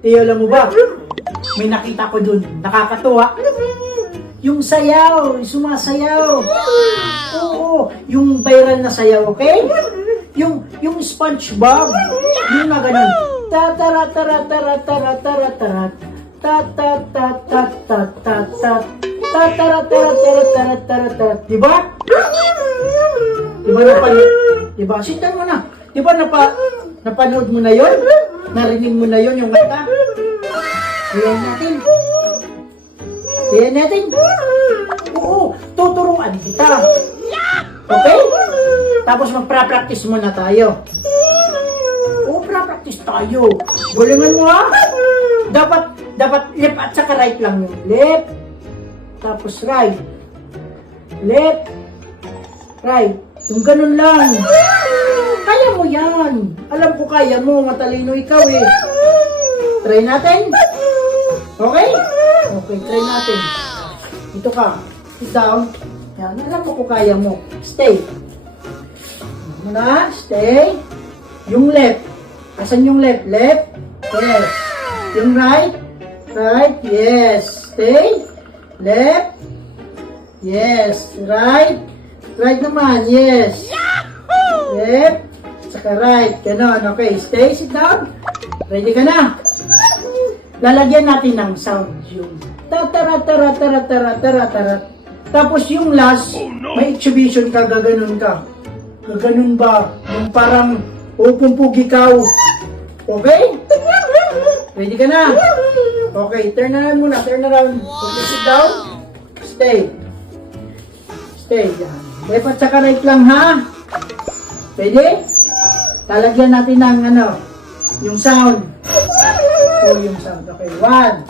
alam mo ba? May nakita ko dun. Nakakatuwa. Yung sayaw, sumasayaw. Oo, yung viral na sayaw, okay? Yung SpongeBob, yung na ganun. Ta-tara-tara-tara-tara-tara-tara. Ta-ta-ta-ta-ta-ta-ta. Ta-tara-tara-tara-tara-tara-tara. Diba? Diba napanood? Diba? Sintan mo na. Diba napanood mo na yon? Narinig mo na yon yung kanta? Iyan natin. Iyan natin. Oo, tuturuan kita. Okay? Tapos magpra-practice muna tayo. Oo, pra-practice tayo. Galingan mo ha? Dapat left at saka right lang yung left. Tapos right. Left. Right. Yung ganun lang. Kaya mo yan. Alam ko kaya mo. Matalino ikaw eh. Try natin. Okay? Okay, try natin. Dito ka. Sit down. Yan. Alam ko kaya mo. Stay. Muna. Stay. Yung left. Asan yung left? Left. Yes. Yung right. Right. Yes. Stay. Left. Yes. Right. Right naman. Yes. Left. Saka right. Ganon. Okay. Stay. Sit down. Ready ka na? Lalagyan natin ng sound. Yung ta-tara-tara-tara-tara-tara-tara. Tapos yung last, may exhibition ka, gaganon ka. Gaganon ba? Yung parang upumpug ikaw. Okay? Ready ka na? Okay, turn around muna. Turn around. Okay, sit down. Stay. Stay. Yan. Left at saka right lang ha. Pwede? Lalagyan natin ng yung sound. Oh, yung sound. Okay, 1,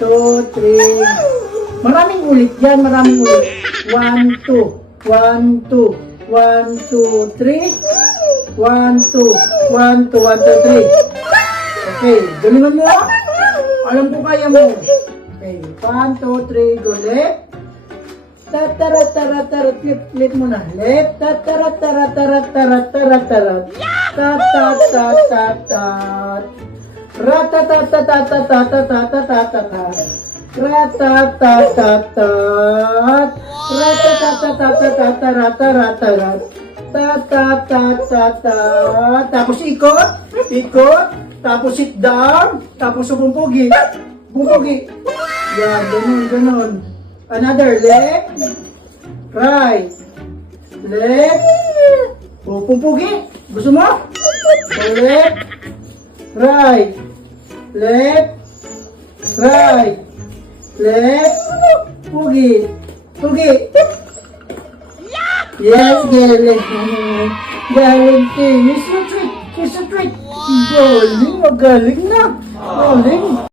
2, 3. Maraming ulit yan, maraming ulit. 1, 2, 1, 2, 1, 2, 3. 1, 2, 1, 2, 1, 2, 3. Okay, galingan mo. Alam ko kaya mo. Okay, 1, 2, 3, go left. Ta-tara-tara-tara, flip mo na. Left. Ta-tara-tara-tara-tara-tara-tara. Ta-ta-ta-ta-ta. Ra-ta-ta-ta-ta-ta-ta-ta-ta-ta-ta. Ra-ta-ta-ta-ta. Ra-ta-ta-ta-ta-ta-ta-ta-ta-ta. Ta-ta-ta-ta-ta. Tapos ikot. Ikot. Tapos sit down. Tapos umumpugi. Umumpugi. Yan, ganun, ganun. Another left. Right. Left. Pumpugi. Gusto mo? Left. Right. Left. Right. Left. Pugi. Pugi. Yes, galing. Galing king. It's a trick. It's a trick. Galing. Magaling na. Galing.